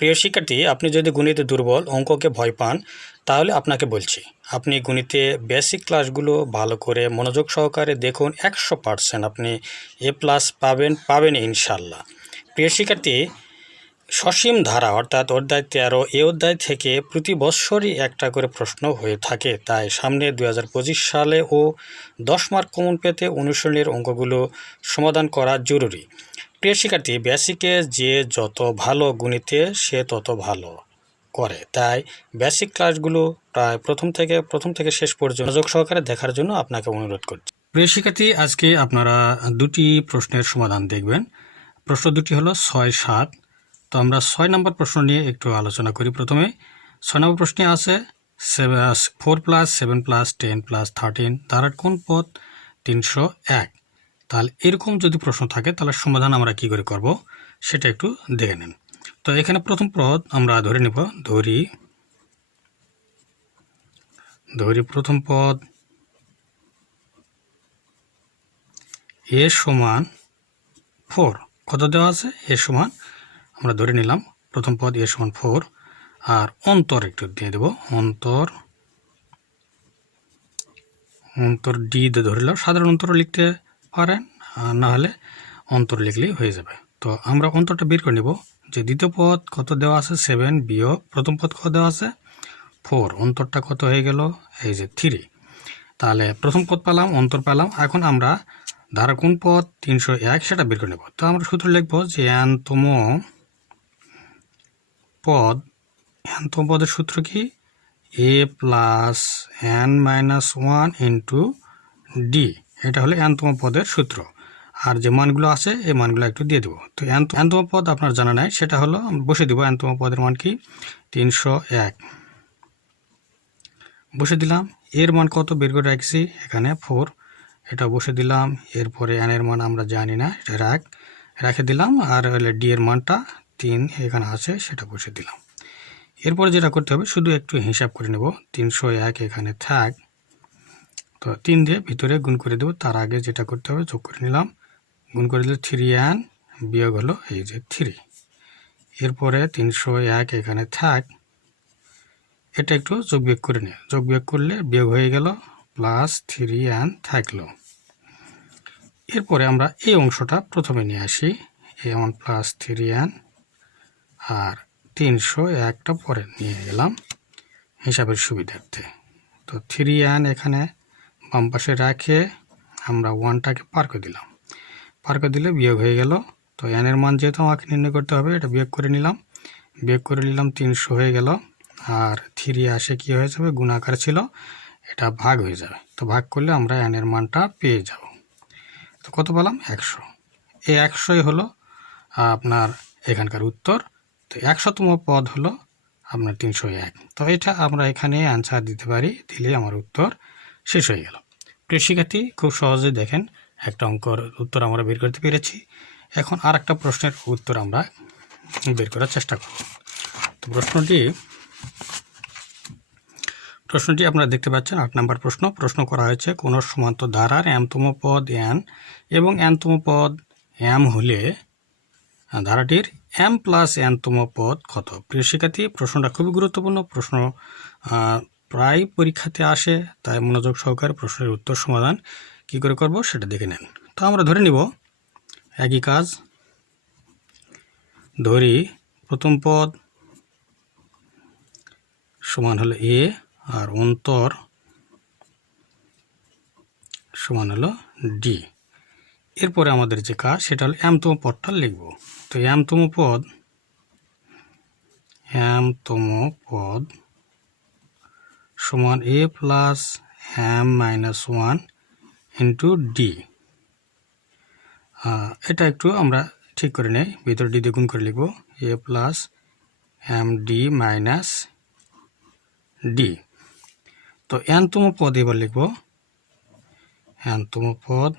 প্রিয় শিক্ষার্থী, আপনি যদি গণিতে দুর্বল অঙ্ককে ভয় পান, তাহলে আপনাকে বলছি, আপনি গণিতে বেসিক ক্লাসগুলো ভালো করে মনোযোগ সহকারে দেখুন, একশো পার্সেন্ট আপনি এ প্লাস পাবেন পাবেন ইনশাল্লাহ প্রিয় শিক্ষার্থী, সসীম ধারা অর্থাৎ অধ্যায় তেরো, এ অধ্যায় থেকে প্রতি বৎসরই একটা করে প্রশ্ন হয়ে থাকে। তাই সামনে দু হাজার পঁচিশ সালে ও দশ মার্ক কমন পেতে অনুশীলনের অঙ্কগুলো সমাধান করা জরুরি। প্রিয় শিক্ষার্থী বেসিকে যে যত ভালো গণিতে সে তত ভালো করে। তাই বেসিক ক্লাসগুলো প্রায় প্রথম থেকে প্রথম থেকে শেষ পর্যন্ত মনোযোগ সহকারে দেখার জন্য আপনাকে অনুরোধ করছি। প্রিয় শিক্ষার্থী, আজকে আপনারা দুটি প্রশ্নের সমাধান দেখবেন। প্রশ্ন দুটি হলো ছয় সাত। তো আমরা ছয় নম্বর প্রশ্ন নিয়ে একটু আলোচনা করি প্রথমে। ছয় নম্বর প্রশ্নে আছে seven four plus seven plus ten plus thirteen ধারার কোন পথ তিনশো এক। তাহলে এরকম যদি প্রশ্ন থাকে, তাহলে সমাধান আমরা কি করে করব, সেটা একটু দেখে নেন। তো এখানে প্রথম পদ আমরা ধরে নেব, ধরি ধরি প্রথম পদ, এ সমান ফোর। কত দেওয়া আছে? এ সমান, আমরা ধরে নিলাম, প্রথম পদ এ সমান ফোর, আর অন্তর একটু দিয়ে দেব। অন্তর অন্তর ডি দিয়ে ধরে নিলাম সাধারণ অন্তর লিখতে পারেন না হলে অন্তর লিখলেই হয়ে যাবে। তো আমরা অন্তরটা বের করে নেব। যে দ্বিতীয় পদ কত দেওয়া আছে? সেভেন বিয়োগ, প্রথম পদ কত দেওয়া আছে? ফোর অন্তরটা কত হয়ে গেল? এই যে থ্রি তাহলে প্রথম পদ পেলাম, অন্তর পেলাম। এখন আমরা ধারা কোন পদ? তিনশো এক, সেটা বের করে নেব। তো আমরা সূত্র লিখব যে এনতম পদ এনতম পদের সূত্র কি? A plus N minus one into D এটা হলো এনতম পদের সূত্র। আর যে মানগুলো আছে, এই মানগুলো একটু দিয়ে দেবো। তো এন্ত এনতম পদ আপনার জানা নাই, সেটা হলো বসে দেবো। এনতম পদের মান কি? তিনশো এক। বসে দিলাম। এর মান কত? বের করে রাখছি এখানে ফোর এটা বসে দিলাম। এরপরে এন এর মান আমরা জানি না, এটা রাখ। রেখে দিলাম। আর হলে ডি এর মানটা তিন এখানে আছে, সেটা বসে দিলাম। এরপরে যেটা করতে হবে, শুধু একটু হিসাব করে নেব। তিনশো এক এখানে থাক। তো তিন দিয়ে ভিতরে গুণ করে দেবো। তার আগে যেটা করতে হবে, যোগ করে নিলাম। গুণ করে দিলে থ্রি অ্যান বিয়োগ হলো এই যে থ্রি এরপরে তিনশো এক এখানে থাক। এটা একটু যোগ বিয়োগ করে নিই যোগ বিয়োগ করলে বিয়োগ হয়ে গেল প্লাস থ্রি অ্যান থাকল। এরপরে আমরা এই অংশটা প্রথমে নিয়ে আসি। এ ওয়ান প্লাস থ্রি অ্যান আর তিনশো একটা পরে নিয়ে গেলাম হিসাবের সুবিধার্থে। তো থ্রি অ্যান এখানে বাম পাশে রাখে আমরা ওয়ানটাকে পার করে দিলাম। পার করে দিলে বিয়োগ হয়ে গেল। তো এনের মান যেহেতু আমাকে নির্ণয় করতে হবে, এটা বিয়োগ করে নিলাম। বিয়োগ করে নিলাম তিনশো হয়ে গেল। আর থ্রি আসে কি হয়ে যাবে? গুণাকার ছিল। এটা ভাগ হয়ে যাবে। তো ভাগ করলে আমরা এনের মানটা পেয়ে যাব। তো কত পেলাম? একশো। এই একশোই হলো আপনার এখানকার উত্তর। তো একশোতম পদ হলো আপনার তিনশো এক। তো এটা আমরা এখানে অ্যান্সার দিতে পারি। দিলে আমার উত্তর শেষ হয়ে গেল। শিক্ষার্থী খুব সহজে দেখেন। একটা অঙ্কর উত্তর আমরা বের করতে পেরেছি। এখন আর একটা প্রশ্নের উত্তর আমরা বের করার চেষ্টা করব। তো প্রশ্নটি প্রশ্নটি আপনারা দেখতে পাচ্ছেন, আট নম্বর প্রশ্ন। প্রশ্ন করা হয়েছে, কোন সমান্ত ধারার এমতম পদ এন এবং এনতম পদ এম হলে ধারাটির এম প্লাস এনতম পদ কত? প্রিয় শিক্ষার্থী প্রশ্নটা খুবই গুরুত্বপূর্ণ প্রশ্ন প্রায় পরীক্ষাতে আসে, তাই মনোযোগ সহকারে প্রশ্নের উত্তর সমাধান কি করে করব সেটা দেখে নেন। তো আমরা ধরে নিব, একই কাজ, ধরি প্রথম পদ সমান হলো এ আর অন্তর সমান হলো ডি। এরপরে আমাদের যে কাজ, সেটা হলো এমতম পদটা লিখব। তো এমতম পদ এমতম পদ সমান A plus M minus one into D এটা একটু আমরা ঠিক করে নেই, ভিতরে ডি দিয়ে গুণ করে লিখব। A plus M D minus D তো এনতম পদ এবার লিখব। এনতম পদ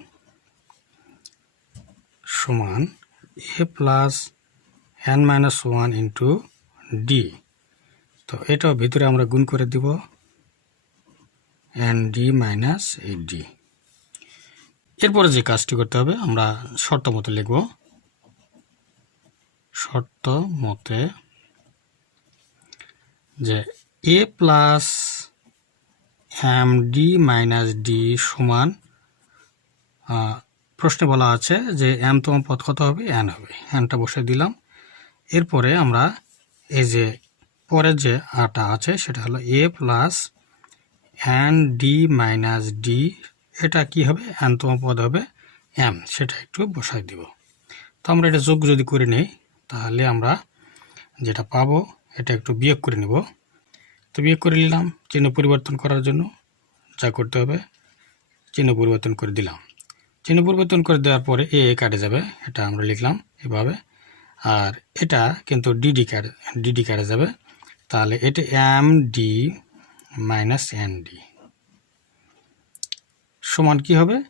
সমান A plus N minus one into D তো এটাও ভিতরে আমরা গুণ করে দিব। এন ডি মাইনাস এই ডি এরপরে যে কাজটি করতে হবে, আমরা শর্ত মতে লিখব। শর্ত মতে যে A plus M D minus D সমান প্রশ্নে বলা আছে যে এম তম পদ কত হবে? এন হবে। এনটা বসে দিলাম। এরপরে আমরা এই যে পরের যে আটা আছে, সেটা হলো A plus N D minus D এটা কি হবে? এনতম পদ হবে এম সেটা একটু বসাই দিব। তো আমরা এটা যোগ যদি করে নিই, তাহলে আমরা যেটা পাবো, এটা একটু বিয়োগ করে নিব। তো বিয়োগ করে নিলাম, চিহ্ন পরিবর্তন করার জন্য যা করতে হবে, চিহ্ন পরিবর্তন করে দিলাম। চিহ্ন পরিবর্তন করে দেওয়ার পরে এ কাটে যাবে, এটা আমরা লিখলাম এভাবে। আর এটা কিন্তু ডিডি কাটে ডিডি কাটে যাবে। তাহলে এটা M D minus N D. সমান কি হবে?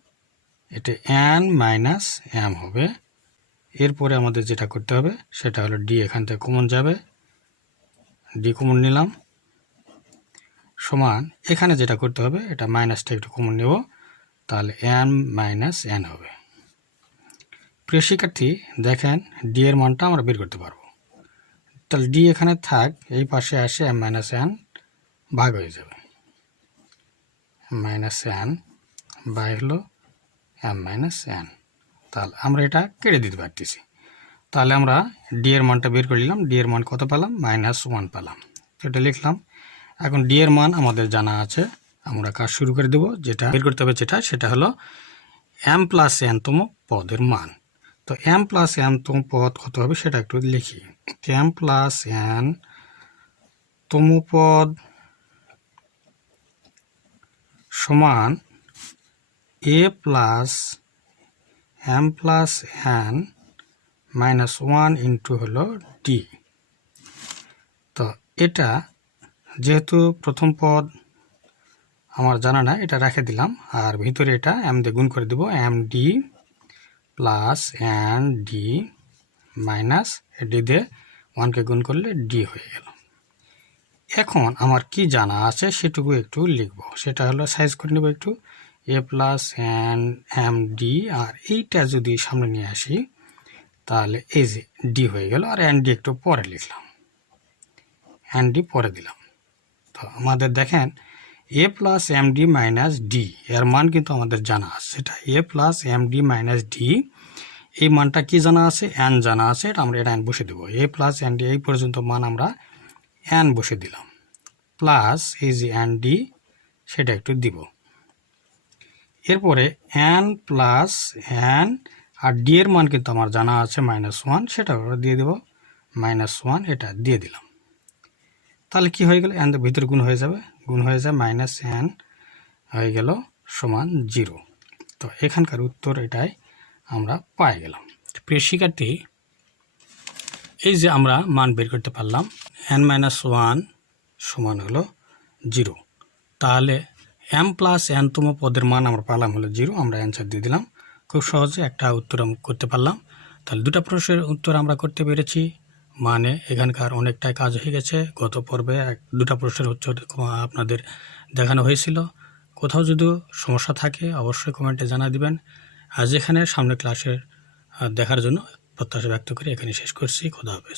এটা এন মাইনাস এম হবে। এরপরে আমাদের যেটা করতে হবে, সেটা হলো ডি এখান থেকে কমন যাবে। ডি কমন নিলাম। সমান, এখানে যেটা করতে হবে, এটা মাইনাসটা একটু কমন নেব, তাহলে এন মাইনাস এন হবে। প্রিয় শিক্ষার্থী, দেখেন, ডি এর মানটা আমরা বের করতে পারব। তাহলে ডি এখানে থাক, এই পাশে আসে এম মাইনাস এন ভাগ হয়ে যাবে। মাইনাস এন বাই হলো এম মাইনাস এন তাহলে আমরা এটা কেটে দিতে পারতেছি। তাহলে আমরা ডি এর মানটা বের করে নিলাম। ডি এর মান কত পেলাম? মাইনাস ওয়ান পেলাম। তো এটা লিখলাম। এখন ডি এর মান আমাদের জানা আছে। আমরা কাজ শুরু করে দেব। যেটা বের করতে হবে যেটা, সেটা হলো এম প্লাস এনতম পদের মান। তো এম প্লাস এনতম পদ কত হবে সেটা একটু লিখি এম প্লাস এন তম পদ সমান A plus M plus N minus one into হলো ডি তো এটা যেহেতু প্রথম পদ আমার জানা না এটা রেখে দিলাম। আর ভিতরে এটা এম দিয়ে গুণ করে দেবো M D plus N D minus D দিয়ে ওয়ানকে গুণ করলে ডি হয়ে গেল। এখন আমার কি জানা আছে সেটুকু একটু লিখব। সেটা হলো সাইজ করে নেব একটু। A plus N M D আর এইটা যদি সামনে নিয়ে আসি, তাহলে এই যে ডি হয়ে গেল আর এন ডি একটু পরে লিখলাম। এন ডি পরে দিলাম। তো আমাদের দেখেন A plus M D minus D এর মান কিন্তু আমাদের জানা আছে। সেটা A plus M D minus D এই মানটা কি জানা আছে? এন জানা আছে, এটা আমরা এটা এন বসে দেবো। এ প্লাস এন ডি এই পর্যন্ত মান আমরা এন বসে দিলাম। প্লাস এই যে এন ডি সেটা একটু দিব। এরপরে এন প্লাস এন আর ডি এর মান কিন্তু আমার জানা আছে মাইনাস ওয়ান সেটা দিয়ে দেবো। মাইনাস ওয়ান এটা দিয়ে দিলাম। তাহলে কি হয়ে গেল? এন ভিতরে গুণ হয়ে যাবে। গুণ হয়ে যায় মাইনাস এন হয়ে গেল সমান জিরো তো এখানকার উত্তর এটাই আমরা পাই গেলাম। প্রিয় শিক্ষার্থী, এই যে আমরা মান বের করতে পারলাম এন মাইনাস ওয়ান সমান হলো জিরো তাহলে এম প্লাস এনতম পদের মান আমরা পেলাম হলো জিরো আমরা অ্যান্সার দিয়ে দিলাম। খুব সহজে একটা উত্তর করতে পারলাম। তাহলে দুটা প্রশ্নের উত্তর আমরা করতে পেরেছি। মানে এখানকার অনেকটাই কাজ হয়ে গেছে। গত পর্বে এক দুটা প্রশ্নের উত্তর আপনাদের দেখানো হয়েছিল। কোথাও যদি সমস্যা থাকে অবশ্যই কমেন্টে জানা দিবেন। আজ এখানে সামনে ক্লাসের দেখার জন্য প্রত্যাশা ব্যক্ত করে এখানে শেষ করছি। খোদা হাফেজ।